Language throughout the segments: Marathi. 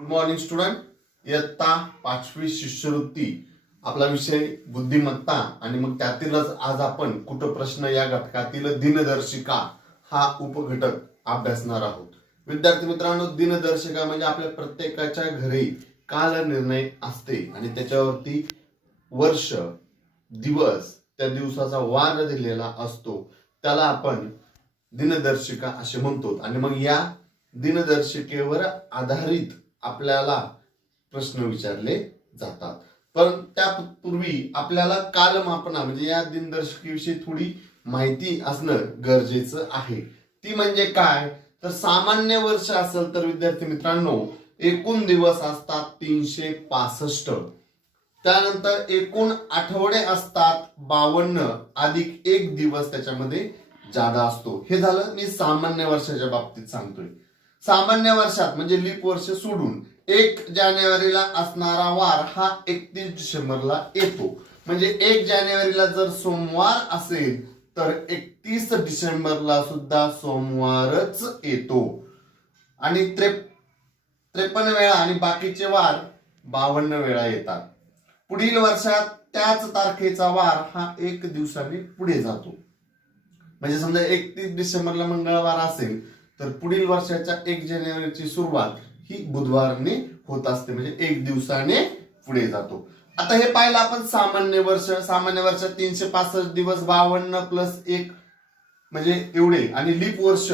Good morning student. इयत्ता 5वी शिष्यवृत्ती आपला विषय बुद्धिमत्ता आणि मग त्यातीलच आज आपण कुठं प्रश्न या घटकातील दिनदर्शिका हा उपघटक अभ्यासणार आहोत. विद्यार्थी मित्रांनो, दिनदर्शिका म्हणजे आपल्या प्रत्येकाच्या घरी काल निर्णय असते आणि त्याच्यावरती वर्ष, दिवस, त्या दिवसाचा वार दिलेला असतो. त्याला आपण दिनदर्शिका असे म्हणतो. आणि मग या दिनदर्शिकेवर आधारित आपल्याला प्रश्न विचारले जातात. पण त्यापूर्वी आपल्याला कालमापना म्हणजे या दिनदर्शिकेविषयी थोडी माहिती असणं गरजेचं आहे. ती म्हणजे काय, तर सामान्य वर्ष असेल तर विद्यार्थी मित्रांनो एकूण दिवस असतात 365. त्यानंतर एकूण आठवडे असतात 52 अधिक एक दिवस त्याच्यामध्ये जादा असतो. हे झालं मी सामान्य वर्षाच्या बाबतीत सांगतोय. सामान्य वर्षात म्हणजे लीप वर्ष सोडून 1 जानेवारीला असणारा वार हा 31 डिसेंबरला येतो. म्हणजे 1 जानेवारीला जर सोमवार असेल तर 31 डिसेंबरला सुद्धा सोमवारच येतो. आणि 53 वेळा आणि बाकीचे वार 52 वेळा येतात. पुढील वर्षात त्याच तारखेचा वार हा 1 दिवसाने पुढे जातो. म्हणजे समजा 31 डिसेंबरला मंगळवार असेल तर पुढील वर्षाच्या 1 जानेवारीची सुरुवात ही बुधवारने होत असते. म्हणजे 1 दिवसाने पुढे जातो. आता हे पाहिलं आपण सामान्य वर्ष. सामान्य वर्षात 365 दिवस 52 प्लस 1 म्हणजे एवढे. आणि लीप वर्ष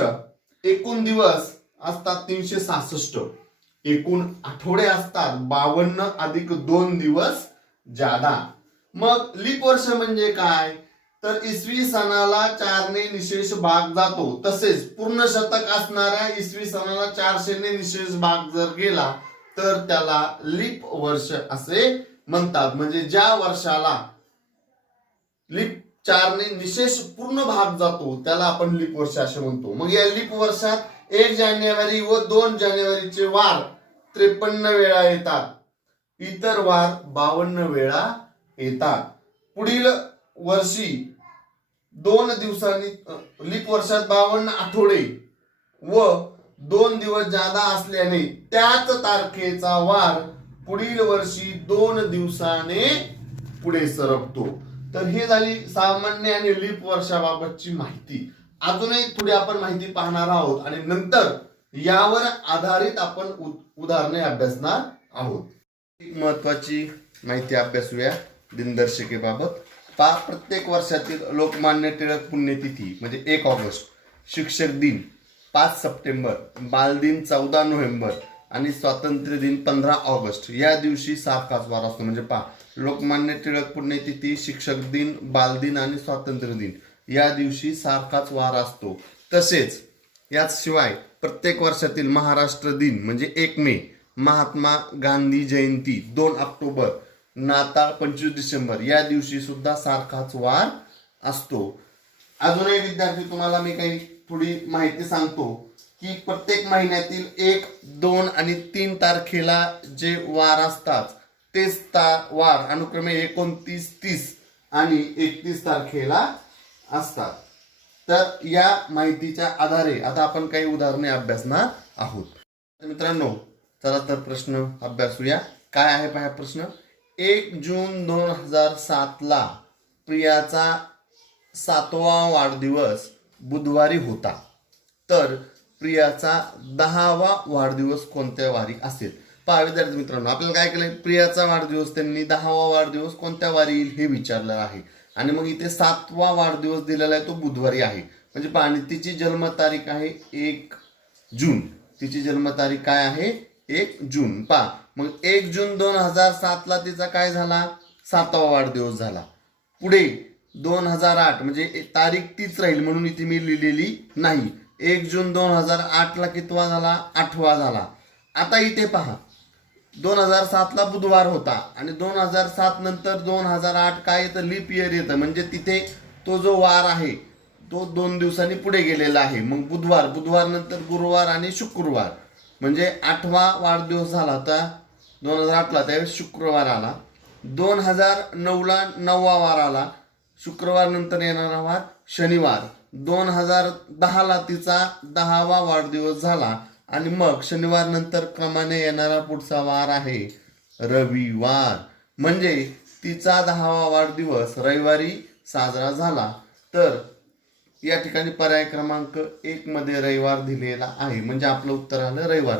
एकूण दिवस असतात 366. एकूण आठवडे असतात 52 अधिक 2 दिवस जादा. मग लीप वर्ष म्हणजे काय, तर इसवी सणाला 4 ने निशेष भाग जातो. तसेच पूर्ण शतक असणाऱ्या इसवी सणाला 400 ने निशेष भाग जर गेला तर त्याला लीप वर्ष असे म्हणतात. म्हणजे ज्या वर्षाला लीप 4 ने निशेष पूर्ण भाग जातो त्याला आपण लीप वर्ष असे म्हणतो. मग या लीप वर्षात 1 जानेवारी व 2 जानेवारीचे वार 53 वेळा येतात. इतर वार 52 वेळा येतात. पुढील वर्षी 2 दिवसांनी लीप वर्षात 52 आठवडे व 2 दिवस जादा असल्याने त्याच तारखेचा वार पुढील वर्षी 2 दिवसाने पुढे सरकतो. तर हे झाली सामान्य आणि लीप वर्षाबाबतची माहिती. अजूनही थोडी आपण माहिती पाहणार आहोत आणि नंतर यावर आधारित आपण उदाहरणे अभ्यासणार आहोत. एक महत्वाची माहिती अभ्यासूया दिनदर्शिकेबाबत. प्रत्येक वर्षातील लोकमान्य टिळक पुण्यतिथी म्हणजे 1 ऑगस्ट, शिक्षक दिन 5 सप्टेंबर, बालदिन 14 नोव्हेंबर आणि स्वातंत्र्य दिन 15 ऑगस्ट या दिवशी सारखाच वार असतो. म्हणजे लोकमान्य टिळक पुण्यतिथी, शिक्षक दिन, बालदिन आणि स्वातंत्र्य दिन या दिवशी सारखाच वार असतो. तसेच याशिवाय प्रत्येक वर्षातील महाराष्ट्र दिन म्हणजे 1 मे, महात्मा गांधी जयंती 2 ऑक्टोबर, नाताळ 25 डिसेंबर या दिवशी सुद्धा सारखाच वार असतो. अजूनही विद्यार्थी तुम्हाला मी काही थोडी माहिती सांगतो की प्रत्येक महिन्यातील 1, 2 आणि 3 तारखेला जे वार असतात तेच वार अनुक्रमे 29, 30 आणि 31 तारखेला असतात. तर या माहितीच्या आधारे आता आपण काही उदाहरणे अभ्यासणार आहोत. मित्रांनो चला तर प्रश्न अभ्यासूया. काय आहे पहा प्रश्न. 1 जून 2007 ला प्रियाचा 7वा वाढदिवस बुधवारी होता. तर प्रियाचा 10वा वाढदिवस कोणत्या वारी असेल. पहा विद्यार्थी मित्रांनो, आपल्याला काय केलंय, प्रियाचा वाढदिवस त्यांनी 10वा वाढदिवस कोणत्या वारी येईल हे विचारलेलं आहे. आणि मग इथे 7वा वाढदिवस दिलेला आहे तो बुधवारी आहे. म्हणजे पहा, तिची जन्मतारीख आहे 1 जून. तिची जन्मतारीख काय आहे 1 जून. पहा मग 1 जून 2007 ला तिचा काय झाला 7वा वाढदिवस झाला. पुढे 2008 म्हणजे तारीख तीच राहील म्हणून इथे मी लिहिलेली नाही. 1 जून 2008 ला कितवा झाला 8वा झाला. आता इथे पहा 2007 ला बुधवार होता आणि 2007 नंतर 2008 काय येतं लीप इयर येतं. म्हणजे तिथे तो जो वार आहे तो 2 दिवसांनी पुढे गेलेला आहे. मग बुधवार नंतर गुरुवार आणि शुक्रवार म्हणजे 8वा वाढदिवस झाला होता 2008 ला, त्यावेळेस शुक्रवार आला. 2009 ला 9वा वार आला. शुक्रवार नंतर येणारा वार शनिवार. 2010 ला तिचा 10वा वाढदिवस झाला आणि मग शनिवार नंतर क्रमाने येणारा पुढचा वार आहे रविवार, म्हणजे तिचा 10वा वाढदिवस रविवारी साजरा झाला. तर या ठिकाणी पर्याय क्रमांक 1 मध्ये रविवार दिलेला आहे, म्हणजे आपलं उत्तर आलं रविवार.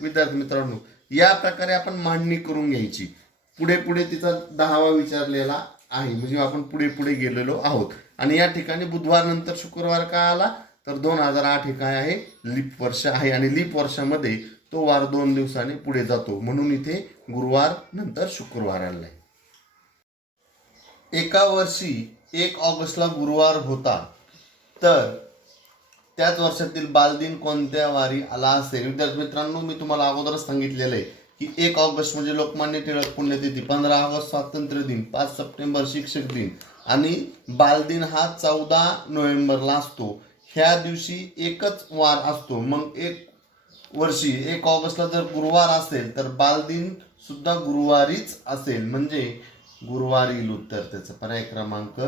विद्यार्थी मित्रांनो, या प्रकारे आपण मांडणी करून घ्यायची. पुढे पुढे तिचा 10वा विचारलेला आहे, म्हणजे आपण पुढे पुढे गेलेलो आहोत. आणि या ठिकाणी बुधवार नंतर शुक्रवार काय आला तर 2008 हे काय आहे, लीप वर्ष आहे. आणि लीप वर्षामध्ये तो वार 2 दिवसांनी पुढे जातो, म्हणून इथे गुरुवार नंतर शुक्रवार आलाय. एका वर्षी 1 ऑगस्टला गुरुवार होता, तर त्याच वर्षातील बालदिन कोणत्या वारी आला असेल? विद्यार्थी मित्रांनो, मी तुम्हाला अगोदरच सांगितलेलं आहे की 1 ऑगस्ट म्हणजे लोकमान्य टिळक पुण्यतिथी, 15 ऑगस्ट स्वातंत्र्य दिन, 5 सप्टेंबर शिक्षक दिन आणि बालदिन हा 14 नोव्हेंबरला असतो. ह्या दिवशी एकच वार असतो. मग एक वर्षी 1 ऑगस्टला जर गुरुवार असेल तर बालदिन सुद्धा गुरुवारीच असेल, म्हणजे गुरुवारी येईल उत्तर. त्याचा पर्याय क्रमांक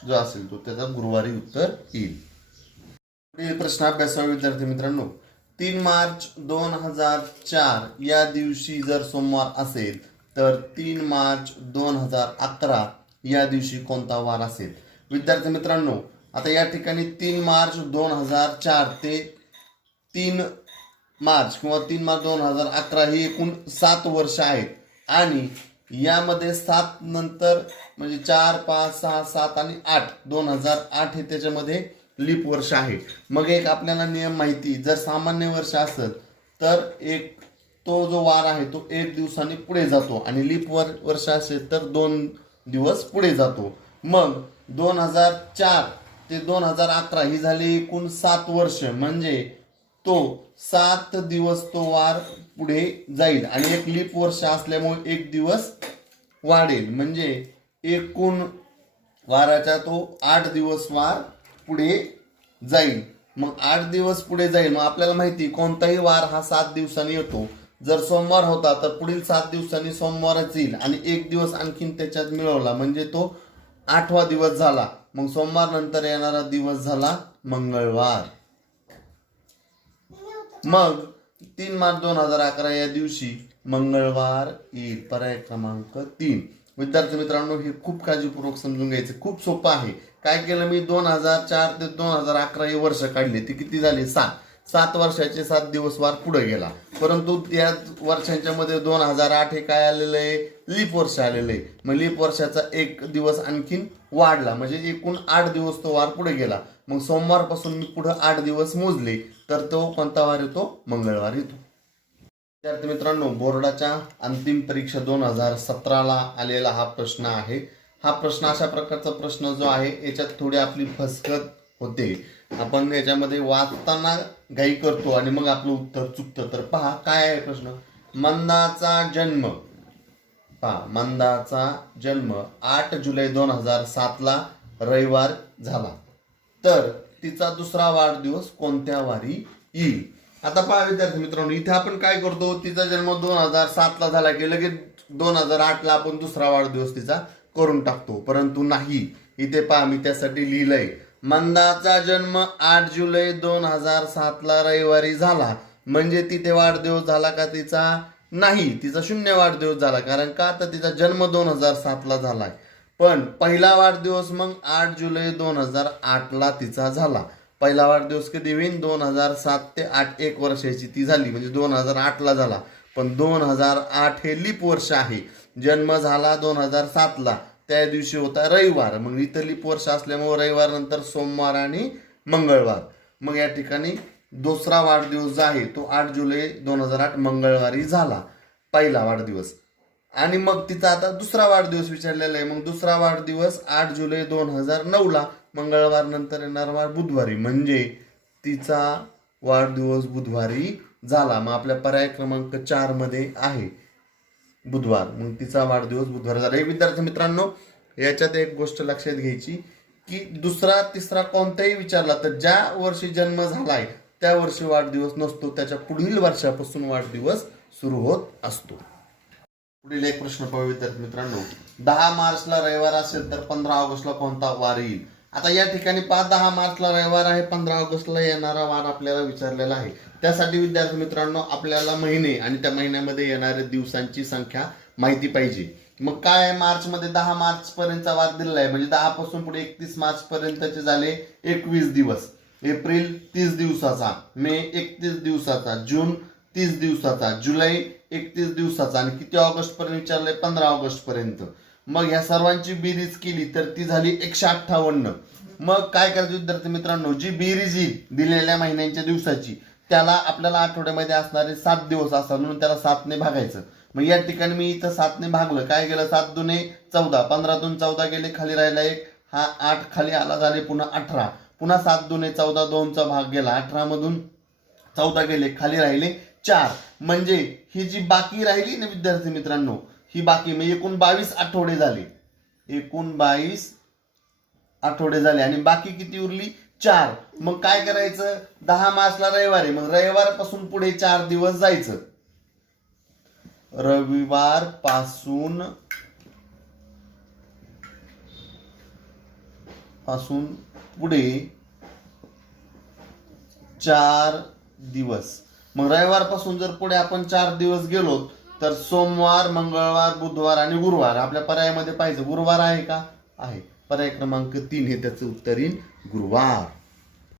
जो असेल तो त्याचा गुरुवारी उत्तर येईल. प्रश्न अभ्यासावा विद्यार्थी मित्रांनो. 3 मार्च 2004 या दिवशी जर सोमवार असेल तर 3 मार्च 2011 या दिवशी कोणता वार असेल? विद्यार्थी मित्रांनो, आता या ठिकाणी 3 मार्च 2004 ते 3 मार्च किंवा 3 मार्च 2011 ही एकूण 7 वर्ष आहेत. आणि यामध्ये 7 नंतर म्हणजे 4, 5, 6, 7 आणि 8 2008 हे त्याच्यामध्ये लीप वर्ष आहे. मग एक आपल्याला नियम माहिती, जर सामान्य वर्ष असेल तर एक तो जो वार आहे तो 1 दिवसांनी पुढे जातो, आणि लीप वर्ष असेल तर 2 दिवस पुढे जातो. मग 2004 ते 2011 ही झाली एकूण 7 वर्ष, म्हणजे तो 7 दिवस तो वार पुढे जाईल. आणि एक लीप वर्ष असल्यामुळे 1 दिवस वाढेल, म्हणजे एकूण वाराचा तो 8 दिवस वार पुढे जाईल. मग 8 दिवस पुढे जाईल. मग आपल्याला माहिती कोणताही वार हा 7 दिवसांनी येतो. जर सोमवार होता तर पुढील 7 दिवसांनी सोमवारच येईल, आणि 1 दिवस आणखीन त्याच्यात मिळवला म्हणजे तो 8वा दिवस झाला. मग सोमवार नंतर येणारा दिवस झाला मंगळवार. मग 3 मार्च 2011 या दिवशी मंगळवार येईल. पर्याय क्रमांक 3. विद्यार्थी मित्रांनो, हे खूप काळजीपूर्वक समजून घ्यायचं. खूप सोपं आहे. काय केलं मी, 2004 ते 2011 हे वर्ष काढले. ते किती झाले? 7 वर्षाचे 7 दिवस वार पुढे गेला. परंतु त्या वर्षांच्या मध्ये 2008 हे काय आलेलं आहे, लीप वर्ष आलेलं आहे. मग लीप वर्षाचा 1 दिवस आणखीन वाढला, म्हणजे एकूण 8 दिवस तो वार पुढे गेला. मग सोमवारपासून मी पुढे 8 दिवस मोजले तर तो कोणता वार येतो? मंगळवार येतो. विद्यार्थी मित्रांनो, बोर्डाच्या अंतिम परीक्षा 2017ला आलेला हा प्रश्न आहे. हा प्रश्न अशा प्रकारचा प्रश्न जो आहे याच्यात थोडी आपली फसगत होते. आपण याच्यामध्ये वाचताना घाई करतो आणि मग आपलं उत्तर चुकतं. तर पहा काय आहे प्रश्न. मंदाचा जन्म, मंदाचा जन्म 8 जुलै 2007ला रविवार झाला, तर तिचा दुसरा वाढदिवस कोणत्या वारी येईल? आता पहा विद्यार्थी मित्रांनो, इथे आपण काय करतो, तिचा जन्म 2007ला झाला की लगेच 2008ला आपण दुसरा वाढदिवस तिचा करून टाकतो. परंतु नाही, इथे पहा मी त्यासाठी लिहिलंय मंदाचा जन्म 8 जुलै 2007ला रविवारी झाला, म्हणजे तिथे वाढदिवस झाला का तिचा? नाही, तिचा शून्य वाढदिवस झाला. कारण का, तर तिचा जन्म 2007ला झालाय. पण पहिला वाढदिवस मग 8 जुलै 2008ला तिचा झाला. पहिला वाढदिवस कधी होईल? 2007 ते 8 1 वर्षाची ती झाली, म्हणजे 2008ला झाला. पण 2008 हे लीप वर्ष आहे. जन्म झाला 2007ला, त्या दिवशी होता रविवार. मग इथं लीप वर्ष असल्यामुळे रविवार नंतर सोमवार आणि मंगळवार. मग या ठिकाणी दुसरा वाढदिवस जो आहे तो 8 जुलै 2008 मंगळवारी झाला, पहिला वाढदिवस. आणि मग तिचा आता दुसरा वाढदिवस विचारलेला आहे. मग दुसरा वाढदिवस 8 जुलै 2009ला, मंगळवार नंतर येणार वार बुधवारी, म्हणजे तिचा वाढदिवस बुधवारी झाला. मग आपल्या पर्याय क्रमांक 4 मध्ये आहे बुधवार. मग तिचा वाढदिवस बुधवार झाला. विद्यार्थी मित्रांनो, याच्यात एक गोष्ट लक्षात घ्यायची की दुसरा तिसरा कोणताही विचारला तर ज्या वर्षी जन्म झालाय त्या वर्षी वाढदिवस नसतो, त्याच्या पुढील वर्षापासून वाढदिवस सुरू होत असतो. पुढील एक प्रश्न पाहू विद्यार्थी मित्रांनो. 10 मार्चला रविवार असेल तर 15 ऑगस्टला कोणता वार येईल? आता या ठिकाणी 5-10 मार्चला रविवार आहे, 15 ऑगस्टला येणारा वार आपल्याला विचारलेला आहे. त्यासाठी विद्यार्थी मित्रांनो आपल्याला महिने आणि त्या महिन्यामध्ये येणाऱ्या दिवसांची संख्या माहिती पाहिजे. मग काय मार्च मध्ये 10 मार्च पर्यंतचा वार दिलेला आहे, म्हणजे 10 पासून पुढे 31 मार्च पर्यंतचे झाले 21 दिवस. एप्रिल 30 दिवसाचा, मे 31 दिवसाचा, जून 30 दिवसाचा, जुलै 31 दिवसाचा आणि किती ऑगस्ट पर्यंत विचारलंय 15 ऑगस्ट पर्यंत. मग ह्या सर्वांची बेरीज केली तर ती झाली 158. मग काय करायचं विद्यार्थी मित्रांनो, जी बेरीज येईल दिलेल्या महिन्यांच्या दिवसाची त्याला आपल्याला आठवड्यामध्ये असणारे 7 दिवस असतात म्हणून त्याला 7 ने भागायचं. मग या ठिकाणी मी इथं 7 ने भागलं, काय केलं 7 दुने 14, 15तून 14 गेले, खाली राहिला 1, हा 8 खाली आला, झाले पुन्हा 18, पुन्हा 7 दुने 14, 2चा भाग गेला, 18 मधून 14 गेले, खाली राहिले 4. म्हणजे ही जी बाकी राहिली ना विद्यार्थी मित्रांनो, ही बाकी म्हणजे एकूण 22 आठवडे झाले, एकूण 22 आठवडे झाले आणि बाकी किती उरली 4. मग काय करायचं, 10 मार्चला रविवार आहे, मग रविवारपासून पुढे 4 दिवस जायचं. रविवार पासून पुढे 4 दिवस. मग रविवार पासून जर पुढे आपण 4 दिवस गेलो तर सोमवार, मंगळवार, बुधवार आणि गुरुवार आपल्या पर्यायामध्ये पाहिजे. गुरुवार आहे का? आहे. पर्याय क्रमांक 3 हे त्याचं उत्तर येईल, गुरुवार.